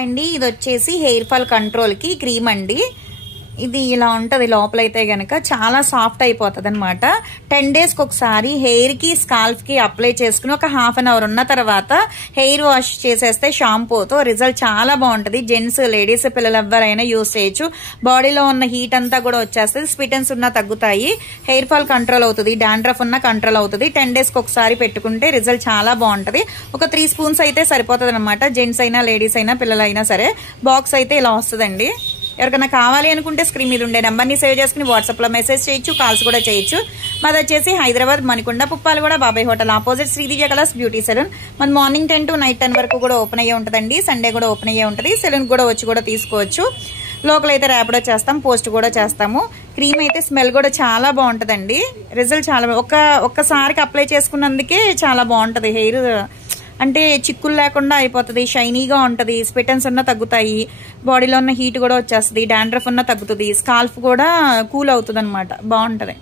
అండి ఇది వచ్చేసి హెయిర్ ఫాల్ కంట్రోల్ కి క్రీమ్ అండి. ఇది ఇలా ఉంటది, లోపలైతే గనక చాలా సాఫ్ట్ అయిపోతుంది అనమాట. 10 days కి ఒకసారి హెయిర్ కి స్కాల్ఫ్ కి అప్లై చేసుకుని ఒక ½ an hour ఉన్న తర్వాత హెయిర్ వాష్ చేసేస్తే షాంపూతో రిజల్ట్ చాలా బాగుంటది. జెంట్స్, లేడీస్, పిల్లలు ఎవరైనా యూజ్ చేయొచ్చు. బాడీలో ఉన్న హీట్ అంతా కూడా వచ్చేస్తుంది, స్పిటన్స్ ఉన్నా తగ్గుతాయి, హెయిర్ ఫాల్ కంట్రోల్ అవుతుంది, డాండ్రఫ్ ఉన్నా కంట్రోల్ అవుతుంది. 10 days కి ఒకసారి పెట్టుకుంటే రిజల్ట్ చాలా బాగుంటది. ఒక 3 spoons అయితే సరిపోతుంది అనమాట. జెంట్స్ అయినా, లేడీస్ అయినా, పిల్లలు అయినా సరే. బాక్స్ అయితే ఇలా వస్తుందండి. ఎవరికైనా కావాలి అనుకుంటే స్క్రీన్ మీద ఉండే నెంబర్ని సేవ్ చేసుకుని వాట్సాప్లో మెసేజ్ చేయొచ్చు, కాల్స్ కూడా చేయొచ్చు. మాది వచ్చేసి Hyderabad Manikonda Puppalaguda Babai hotel opposite Sridivya colours beauty salon. మన మార్నింగ్ 10 to night 10 వరకు కూడా ఓపెన్ అయ్యే ఉంటుందండి. సండే కూడా ఓపెన్ అయ్యే ఉంటుంది. సెలూన్ కూడా వచ్చి కూడా తీసుకోవచ్చు. లోకల్ అయితే ర్యాపిడో చేస్తాం, పోస్ట్ కూడా చేస్తాము. క్రీమ్ అయితే స్మెల్ కూడా చాలా బాగుంటుందండి. రిజల్ట్ చాలా ఒక్కసారికి అప్లై చేసుకున్నందుకే చాలా బాగుంటుంది. హెయిర్ అంటే చిక్కులు లేకుండా అయిపోతుంది, షైనీగా ఉంటుంది, స్పిటన్స్ ఉన్నా తగ్గుతాయి, బాడీలో ఉన్న హీట్ కూడా వచ్చేస్తుంది, డాండ్రఫ్ ఉన్నా తగ్గుతుంది, స్కాల్ఫ్ కూడా కూల్ అవుతుంది అనమాట. బాగుంటుంది.